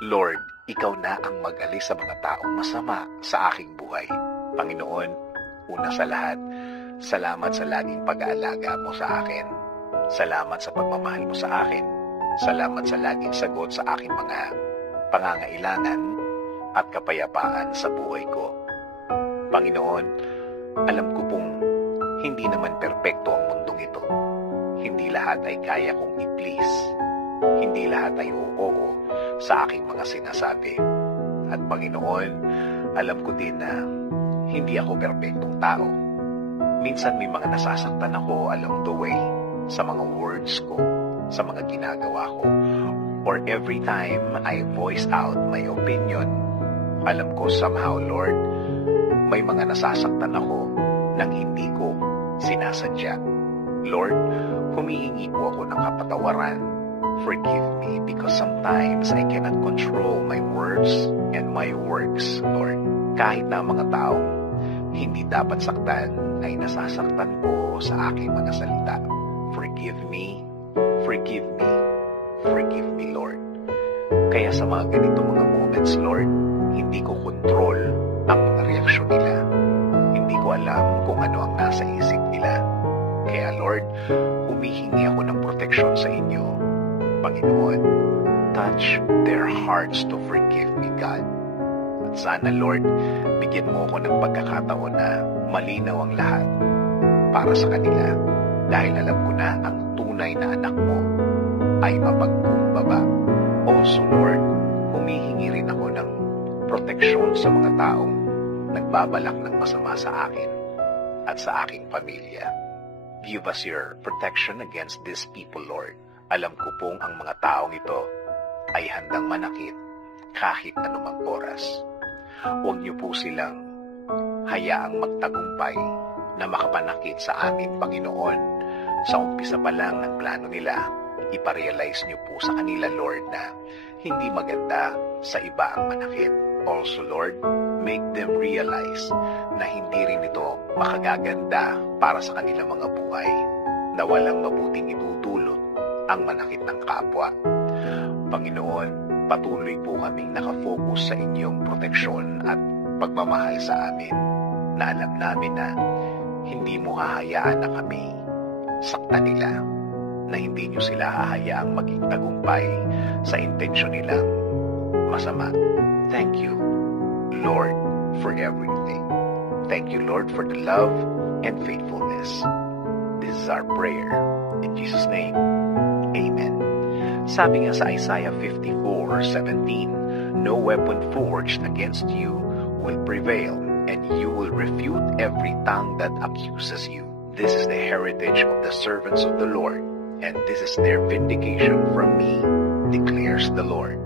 Lord, Ikaw na ang mag-alis sa mga taong masama sa aking buhay. Panginoon, una sa lahat, salamat sa laging pag-aalaga mo sa akin. Salamat sa pagmamahal mo sa akin. Salamat sa laging sagot sa aking mga pangangailangan at kapayapaan sa buhay ko. Panginoon, alam ko pong hindi naman perpekto ang mundong ito. Hindi lahat ay kaya kong i-please. Hindi lahat ay oo sa aking mga sinasabi. At Panginoon, alam ko din na hindi ako perpektong tao. Minsan may mga nasasaktan ako along the way sa mga words ko, sa mga ginagawa ko. Or every time I voice out my opinion, alam ko somehow, Lord, may mga nasasaktan ako nang hindi ko sinasadya. Lord, humihingi po ako ng kapatawaran. Forgive me because sometimes I cannot control my words and my works, Lord. Kahit na mga taong hindi dapat saktan ay nasasaktan ko sa aking mga salita. Forgive me, forgive me, forgive me, Lord. Kaya sa mga ganito mga moments, Lord, hindi ko control ang mga reaksyon nila. Hindi ko alam kung ano ang nasa isip nila. Kaya Lord, humihingi ako ng proteksyon sa inyo. Panginoon, touch their hearts to forgive me, God. At sana, Lord, bigyan mo ako ng pagkakataon na malinaw ang lahat para sa kanila. Dahil alam ko na ang tunay na anak mo ay mapagkumbaba. Also, Lord, humihingi rin ako ng proteksyon sa mga taong nagbabalak ng masama sa akin at sa aking pamilya. Give us your protection against these people, Lord. Alam ko pong ang mga taong ito ay handang manakit kahit anumang oras. Huwag niyo po silang hayaang magtagumpay na makapanakit sa amin, Panginoon. Sa umpisa pa lang ng plano nila, iparealize niyo po sa kanila, Lord, na hindi maganda sa iba ang manakit. Also, Lord, make them realize na hindi rin ito makagaganda para sa kanilang mga buhay, na walang mabuting itutulot ang manakit ng kapwa. Panginoon, patuloy po kaming nakafocus sa inyong proteksyon at pagmamahal sa amin, na alam namin na hindi mo hahayaan na kami saktan nila, na hindi nyo sila hahayaang maging tagumpay sa intensyon nilang masama. Thank you, Lord, for everything. Thank you, Lord, for the love and faithfulness. This is our prayer. In Jesus' name, Amen. Sabi nga sa Isaiah 54:17, no weapon forged against you will prevail, and you will refute every tongue that accuses you. This is the heritage of the servants of the Lord, and this is their vindication from me, declares the Lord.